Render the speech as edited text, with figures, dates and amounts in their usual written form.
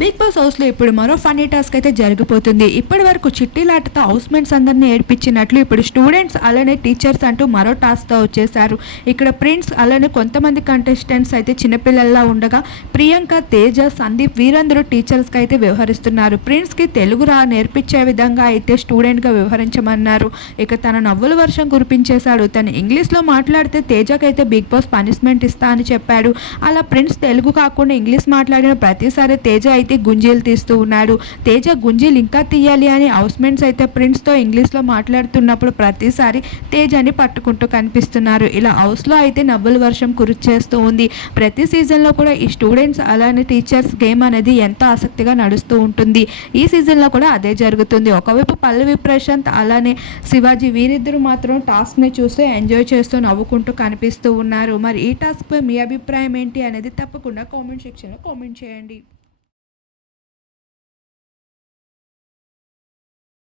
Big boss హౌస్లో ఇప్పుడు మరో ఫన్నీ టాస్క్ అయితే జరిగిపోతుంది. ఇప్పటి వరకు చిట్టీలాటతో హౌస్ మేట్స్ అందరినీ ఏడిపించినట్లు ఇప్పుడు స్టూడెంట్స్ అలానే టీచర్స్ అంటూ మరో టాస్క్తో వచ్చేసారు. ఇక్కడ ప్రిన్స్ అలానే కొంతమంది కంటెస్టెంట్స్ అయితే చిన్నపిల్లల్లా ఉండగా ప్రియాంక, తేజ, సందీప్ వీరందరూ టీచర్స్గా అయితే వ్యవహరిస్తున్నారు. ప్రిన్స్కి తెలుగు నేర్పించే విధంగా అయితే స్టూడెంట్గా వ్యవహరించమన్నారు. ఇక తన నవ్వుల వర్షం కురిపించేశాడు. తను ఇంగ్లీష్లో మాట్లాడితే తేజకైతే బిగ్ బాస్ పనిష్మెంట్ ఇస్తా అని చెప్పాడు. అలా ప్రిన్స్ తెలుగు కాకుండా ఇంగ్లీష్ మాట్లాడిన ప్రతిసారి తేజ అయితే గుంజీలు తీస్తూ ఉన్నాడు. తేజ గుంజీలు ఇంకా తీయాలి అని హౌస్ మేట్స్ అయితే ప్రిన్స్తో ఇంగ్లీష్లో మాట్లాడుతున్నప్పుడు ప్రతిసారి తేజని పట్టుకుంటూ కనిపిస్తున్నారు. ఇలా హౌస్లో అయితే నవ్వుల వర్షం కురిచేస్తూ ఉంది. ప్రతి సీజన్లో కూడా ఈ స్టూడెంట్స్ అలానే టీచర్స్ గేమ్ అనేది ఎంతో ఆసక్తిగా నడుస్తూ ఉంటుంది. ఈ సీజన్లో కూడా అదే జరుగుతుంది. ఒకవైపు పల్లవి ప్రశాంత్ అలానే శివాజీ వీరిద్దరూ మాత్రం టాస్క్ని చూస్తూ ఎంజాయ్ చేస్తూ నవ్వుకుంటూ కనిపిస్తూ ఉన్నారు. మరి ఈ టాస్క్పై మీ అభిప్రాయం ఏంటి అనేది తప్పకుండా కామెంట్ సెక్షన్లో కామెంట్ చేయండి.